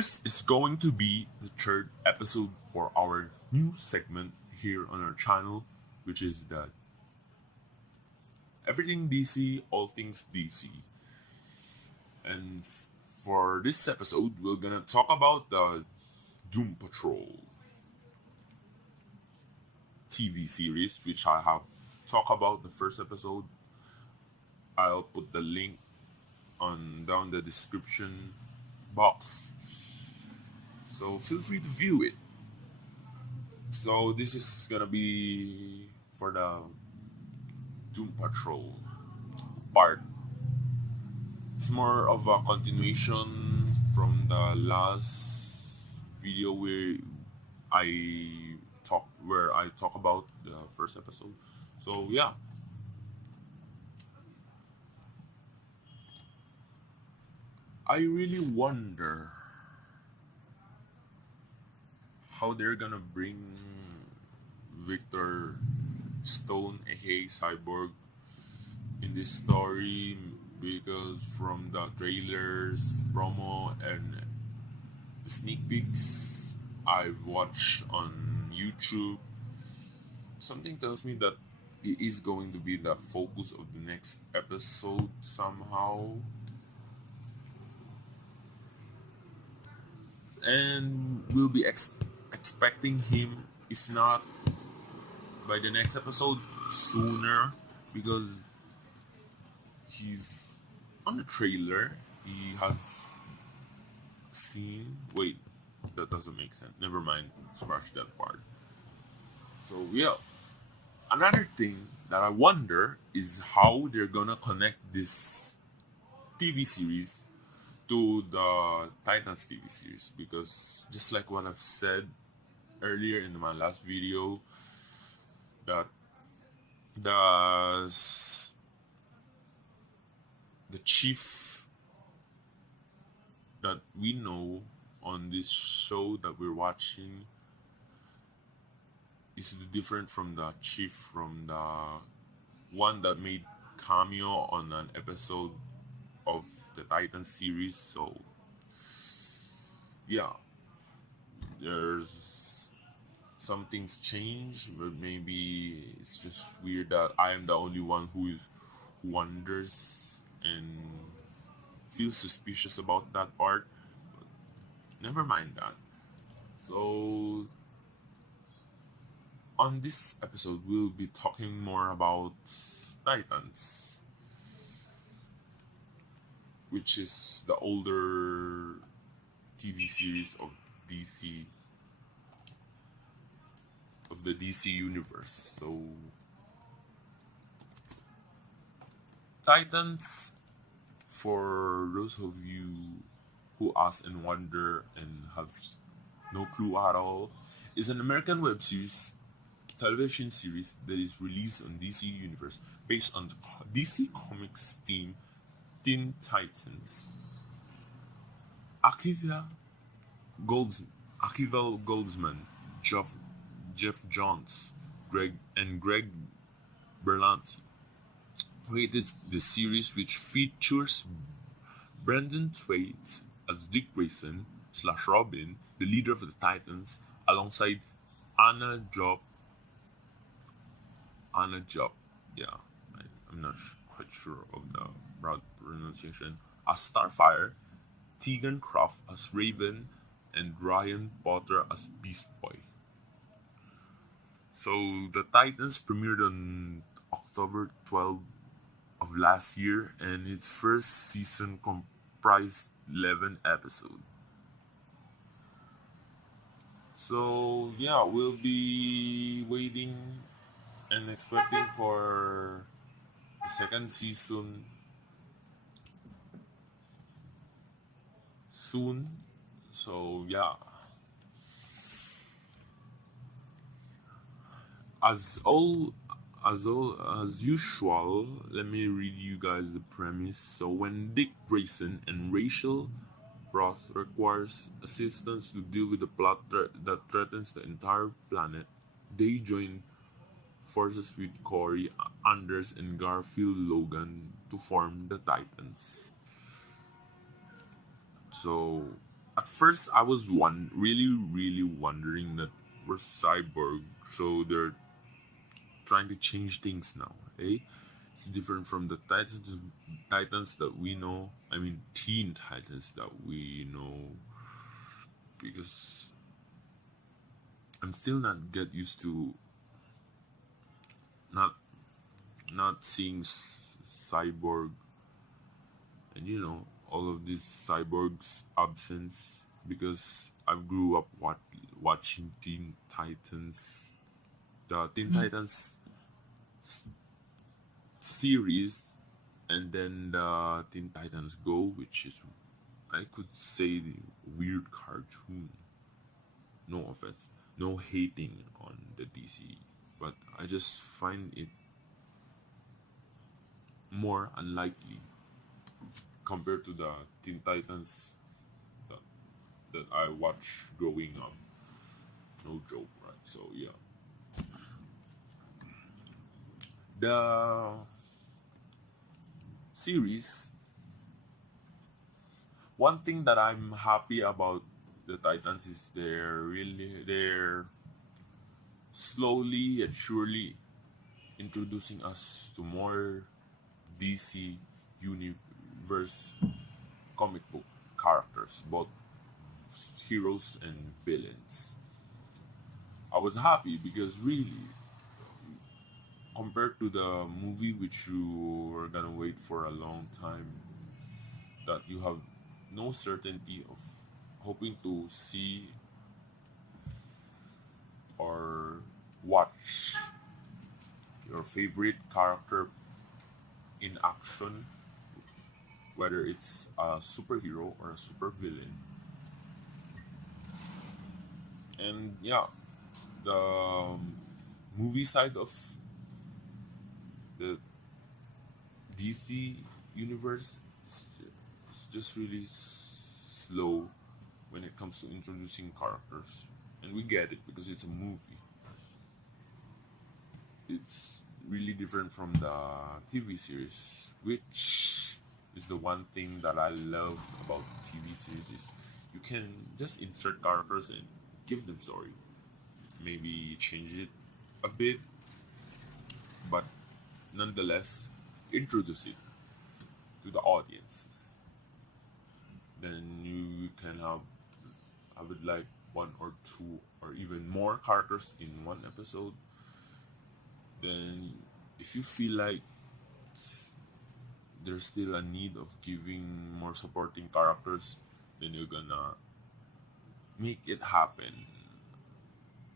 This is going to be the third episode for our new segment here on our channel, which is the Everything DC, All Things DC. And for this episode, we're gonna talk about the Doom Patrol TV series, which I have talked about the first episode. I'll put the link on down the description box, so feel free to view it. So this is gonna be for the Doom Patrol part. It's more of a continuation from the last video where I talk about the first episode. So yeah, I really wonder how they're gonna bring Victor Stone, aka Cyborg, in this story, because from the trailers, promo, and the sneak peeks I've watched on YouTube, something tells me that it is going to be the focus of the next episode somehow. And we'll be expecting him, if not by the next episode, sooner, because he's on the trailer. He has seen. Wait, that doesn't make sense. Never mind. Scratch that part. So yeah, another thing that I wonder is how they're gonna connect this TV series to the Titans TV series, because just like what I've said earlier in my last video, that the the chief that we know on this show that we're watching is different from the chief from the one that made cameo on an episode of the Titan series. So yeah, there's some things change, but maybe it's just weird that I am the only one who wonders and feels suspicious about that part. But never mind that. So on this episode, we'll be talking more about Titans, which is the older TV series of DC, of the DC universe. So Titans, for those of you who ask and wonder and have no clue at all, is an American web series television series that is released on DC Universe based on the DC Comics theme Teen Titans. Akiva Goldsman, Jeff Johns, Greg Berlanti created the series, which features Brendan Thwaites as Dick Grayson / Robin, the leader of the Titans, alongside Anna Job. Yeah, I'm not quite sure of the right pronunciation. As Starfire, Tegan Croft as Raven, and Ryan Potter as Beast Boy. So the Titans premiered on October 12th of last year, and its first season comprised 11 episodes. So yeah, we'll be waiting and expecting for the second season soon. So yeah, as usual, let me read you guys the premise. So when Dick Grayson and Rachel Roth requires assistance to deal with the plot that threatens the entire planet, they join forces with Corey, Anders, and Garfield Logan to form the Titans. So At first, I was really wondering that we're cyborg, so they're trying to change things now. Eh? It's different from the Titans that we know. I mean, Teen Titans that we know, because I'm still not get used to not not seeing cyborg, and all of these cyborgs absence, because I grew up watching Teen Titans, the Teen Titans series, and then the Teen Titans Go, which is, I could say, the weird cartoon. No offense, no hating on the DC, but I just find it more unlikely compared to the Teen Titans that, that I watched growing up. No joke, right? So yeah, the series. One thing that I'm happy about the Titans is they're slowly and surely introducing us to more DC universe comic book characters, both heroes and villains. I was happy because really, compared to the movie which you were gonna wait for a long time, that you have no certainty of hoping to see or watch your favorite character in action, whether it's a superhero or a supervillain. And yeah, the movie side of the DC universe is just really slow when it comes to introducing characters. And we get it because it's a movie. It's really different from the TV series, which is the one thing that I love about TV series is you can just insert characters and give them story. Maybe change it a bit, but nonetheless introduce it to the audiences. Then you can have it like one or two or even more characters in one episode. Then if you feel like there's still a need of giving more supporting characters, then you're gonna make it happen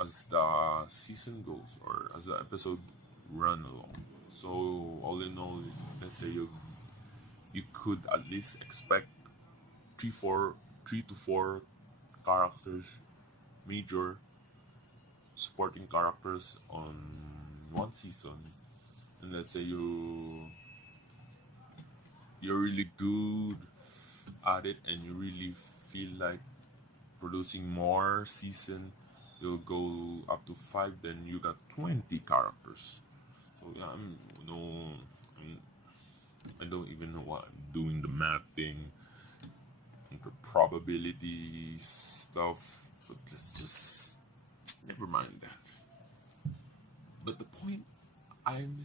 as the season goes or as the episode run along. So all in all, let's say you could at least expect three to four characters, major supporting characters on one season. And let's say you're really good at it and you really feel like producing more season, you'll go up to five, then you got 20 characters. So yeah, I'm, I don't even know what I'm doing, the math thing, the probability stuff, but let's just never mind that. But the point I'm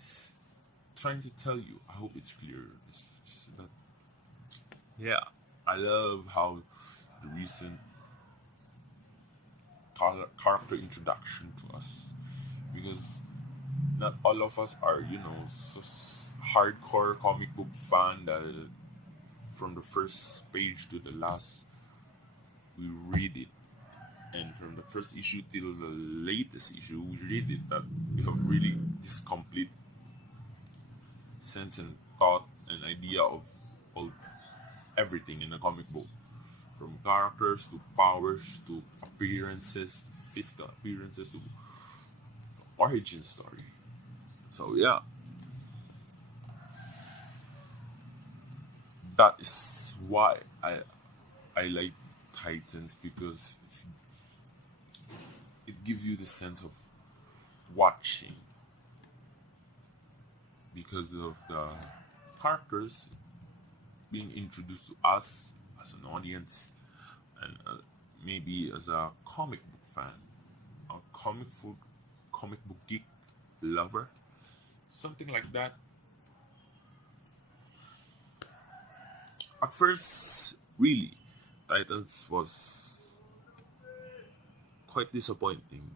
trying to tell you, I hope it's clear, is just that, yeah, I love how the recent character introduction to us, because not all of us are, hardcore comic book fan that from the first page to the last we read it, and from the first issue till the latest issue we read it, that we have really this complete sense and thought and idea of all everything in a comic book, from characters to powers to appearances to physical appearances to origin story. So yeah, that is why I like Titans, because it gives you the sense of watching because of the characters being introduced to us as an audience, and maybe as a comic book fan, a comic book geek lover, something like that. At first, really, Titans was quite disappointing,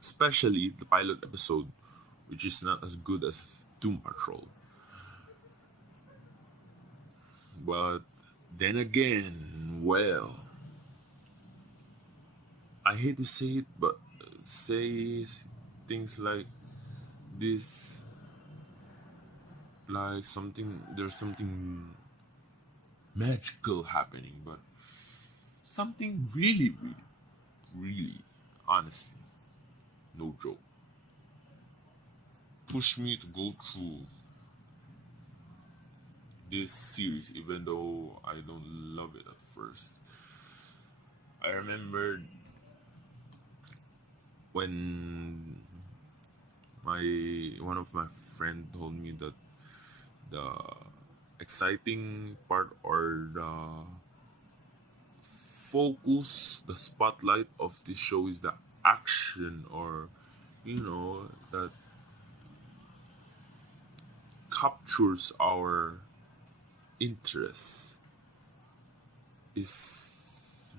especially the pilot episode, which is not as good as Doom Patrol. But then again, well, I hate to say it, but say things like this, like there's something magical happening, but something really, really, really, honestly, no joke, pushed me to go through this series, even though I don't love it at first. I remember when my one of my friend told me that the exciting part or the focus, the spotlight of this show is the action, or that captures our interest is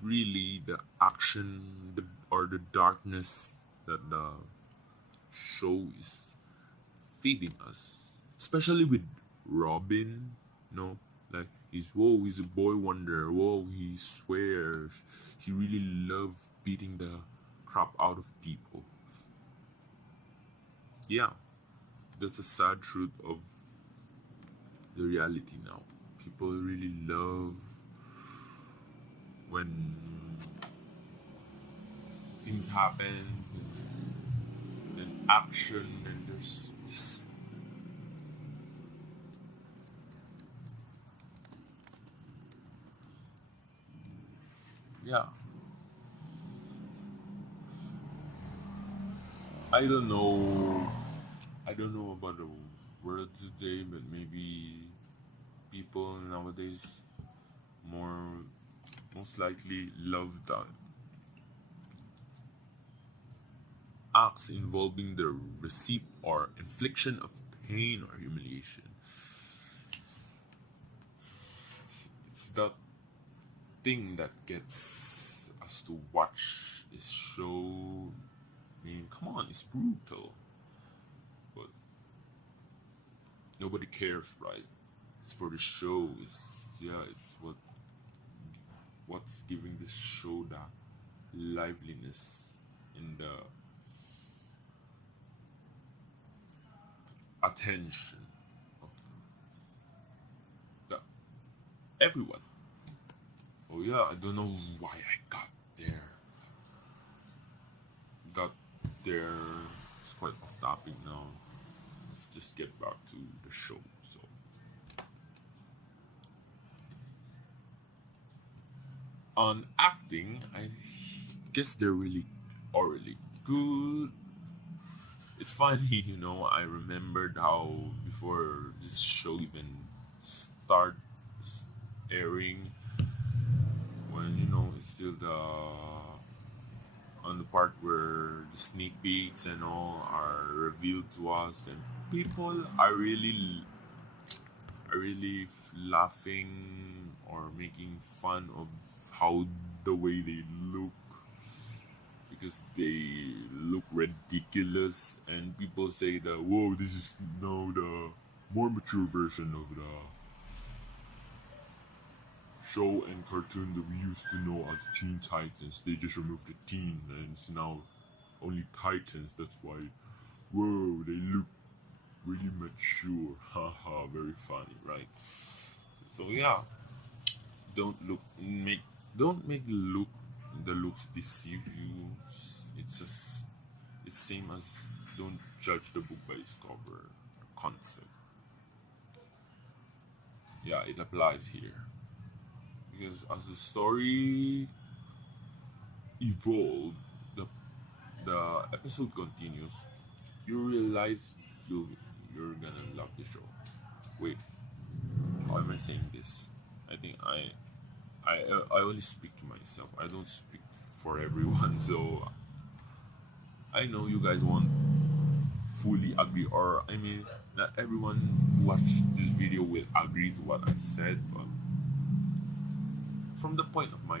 really the action, or the darkness that the show is feeding us, especially with Robin. Like he's a boy wonder. Whoa, he swears he really loves beating the crap out of people. Yeah, that's the sad truth of the reality now. People really love when things happen, then action, and there's this. Yeah, I don't know. I don't know about the world today, but maybe people nowadays more most likely love the acts involving the receipt or infliction of pain or humiliation. It's that thing that gets us to watch this show. I mean, come on, it's brutal, but nobody cares, right? It's for the show. It's what's giving this show that liveliness and the attention of the everyone. Oh yeah, I don't know why I got there. Got there. It's quite off topic now. Let's just get back to the show. So, on acting, I guess they're really are really good. It's funny, I remembered how before this show even start airing, when it's still the on the part where the sneak peeks and all are revealed to us, and people are really laughing or making fun of how the way they look, because they look ridiculous, and people say that, whoa, this is now the more mature version of the show and cartoon that we used to know as Teen Titans. They just removed the teen and it's now only Titans. That's why, whoa, they look really mature. Haha, very funny, right? So yeah, don't look make don't make the looks deceive you. It's same as don't judge the book by its cover concept. Yeah, it applies here, because as the story evolved, the episode continues, you realize you're gonna love the show. Wait, how am I saying this? I think I I only speak to myself. I don't speak for everyone. So I know you guys won't fully agree, or I mean, not everyone who watched this video will agree to what I said, but from the point of my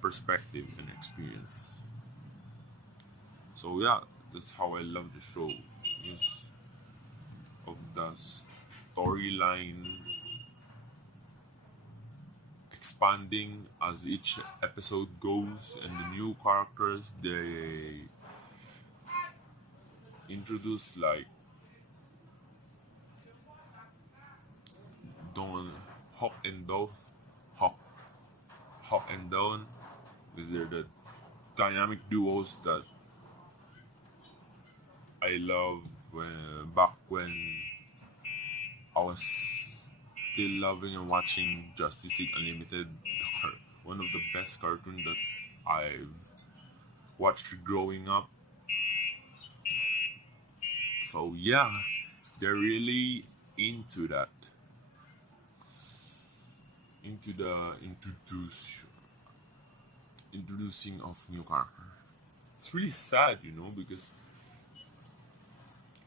perspective and experience. So yeah, that's how I love the show. Is of the storyline expanding as each episode goes, and the new characters they introduce, like Don Hawk and Dove, Hawk, Hawk and Dawn, because they're the dynamic duos that I loved when I was still loving and watching Justice League Unlimited, one of the best cartoons that I've watched growing up. So yeah, they're really into that, into the introducing of new character. It's really sad, because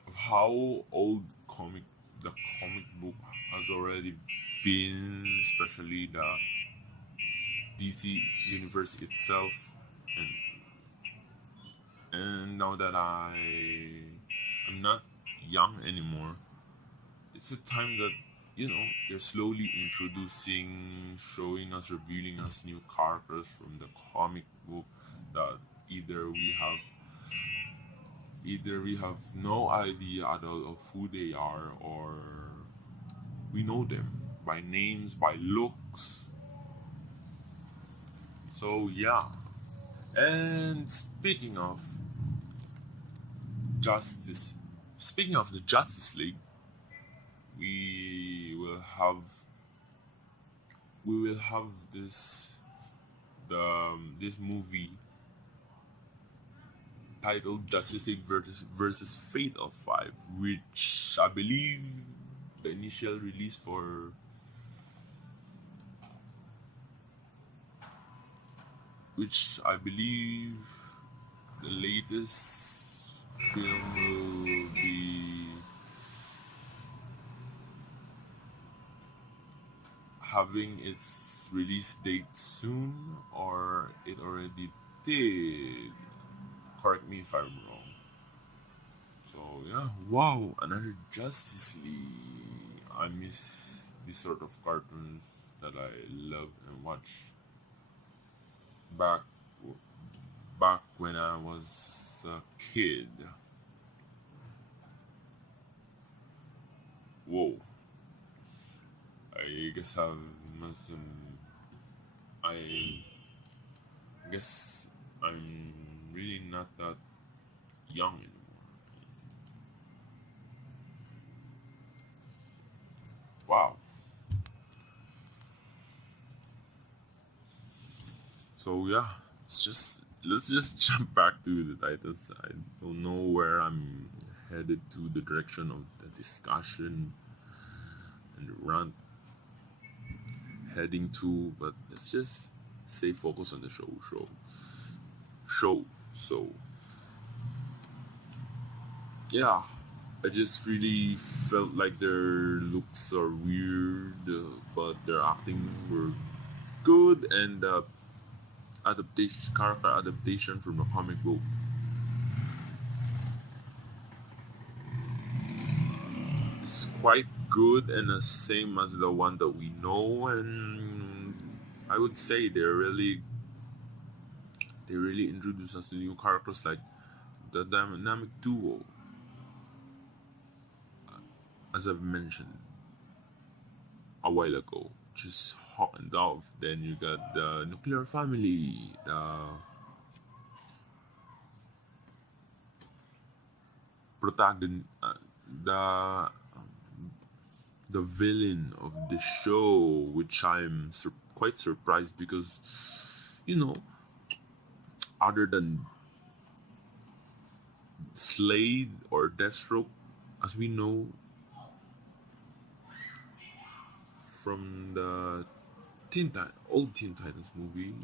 of how old the comic book has already been, especially the DC universe itself, and now that I'm not young anymore, it's a time that they're slowly introducing, showing us, revealing us new characters from the comic book that either we have no idea at all of who they are, or we know them by names, by looks. So yeah. And justice speaking of the Justice League, we will have this movie titled Justice League versus Fatal 5, which I believe the initial release for which I believe the latest film will be having its release date soon, or it already did. Correct me if I'm wrong. So yeah, wow, another Justice League. I miss this sort of cartoons that I love and watch back when I was a kid. Whoa. I guess I guess I'm really not that young anymore. Wow. So yeah, let's just jump back to the titles. I don't know where I'm headed to, the direction of the discussion and the rant heading to, but let's just stay focused on the show. So yeah, I just really felt like their looks are weird, but their acting were good, and character adaptation from the comic book is quite good, and the same as the one that we know. And I would say they really introduce us to new characters, like the dynamic duo, as I've mentioned a while ago, which is Hawk and Dove. Then you got the nuclear family, protagonist, the villain of the show, which I'm quite surprised, because other than Slade or Deathstroke, as we know, from the old Teen Titans movies,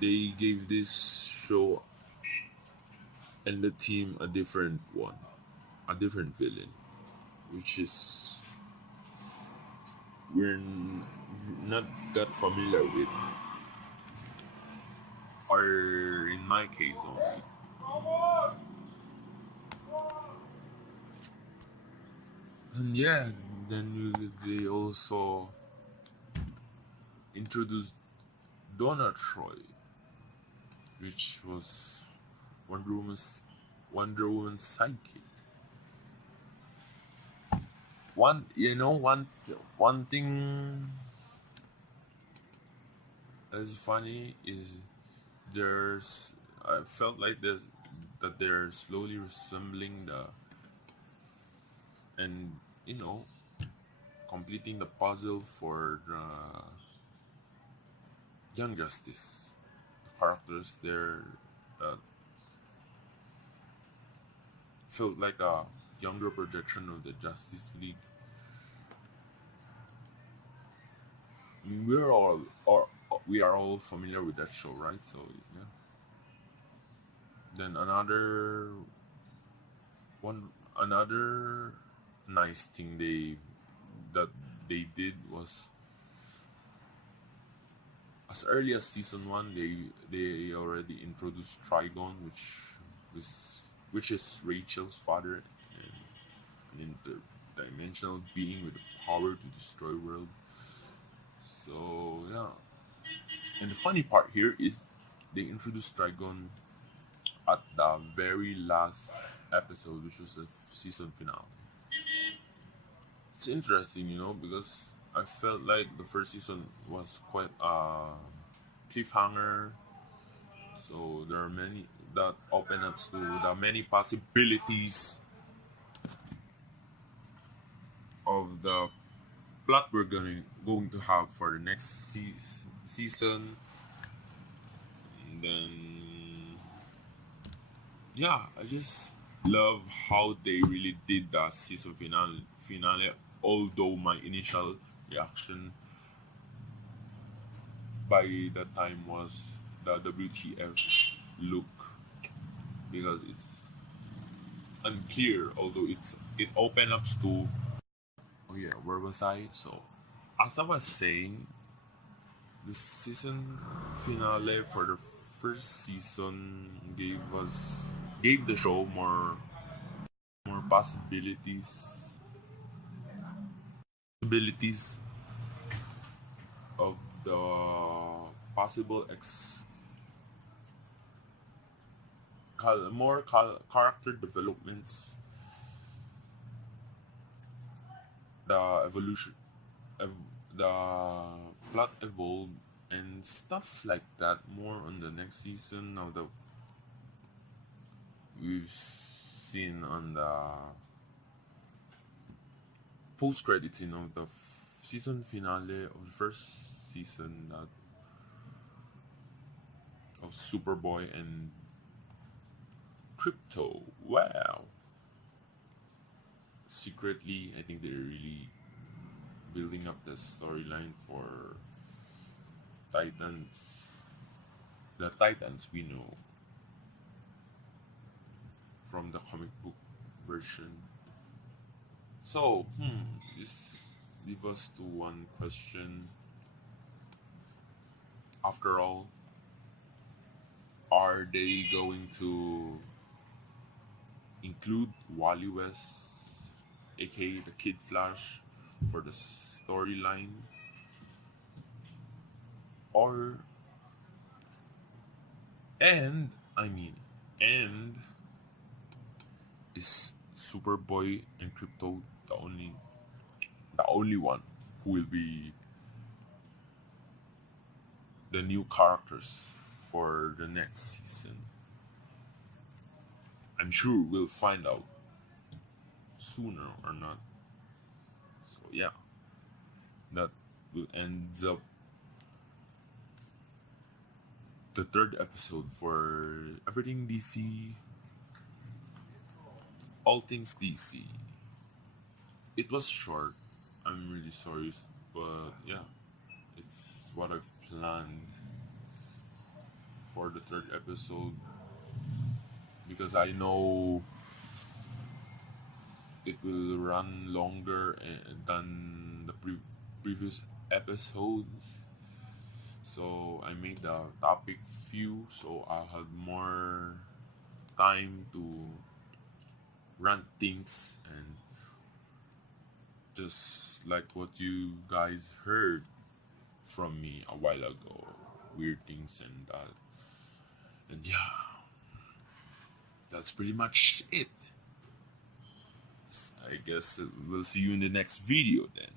they gave this show and the team a different one, a different villain, which is not that familiar with, or in my case only. And yeah, they also introduced Donna Troy, which was Wonder Woman's Wonder Woman's sidekick. One thing that's funny is there's I felt like that they're slowly resembling and you know completing the puzzle for Young Justice. The characters there felt like a younger projection of the Justice League. I mean, we are all familiar with that show, right? So yeah. Then another nice thing that they did was as early as season one they already introduced Trigon, which is Rachel's father, and an interdimensional being with the power to destroy world. So yeah, and the funny part here is they introduced Trigon at the very last episode, which was the season finale. It's interesting, because I felt like the first season was quite a cliffhanger. So there are many that open up to the many possibilities of the plot we're going to have for the next season. And then yeah, I just love how they really did the season finale. Although my initial reaction by that time was the WTF look, because it's unclear. Although it opened up to, oh yeah, where was I? So as I was saying, the season finale for the first season gave the show more possibilities of the possible character developments, the evolution, the plot evolved, and stuff like that more on the next season. Now that we've seen on the post credit scene of the season finale of the first season of Superboy and Crypto. Wow. Secretly, I think they're really building up the storyline for Titans. The Titans we know from the comic book version. So, this leaves us to one question. After all, are they going to include Wally West, aka the Kid Flash, for the storyline? Or, and is Superboy and Crypto the only one who will be the new characters for the next season? I'm sure we'll find out sooner or not. So yeah, that will end up the third episode for Everything DC, All Things DC. It was short. I'm really sorry, but yeah, it's what I've planned for the third episode because I know it will run longer than the previous episodes. So I made the topic few so I had more time to run things and just like what you guys heard from me a while ago. Weird things and that. And yeah, that's pretty much it. I guess we'll see you in the next video then.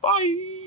Bye!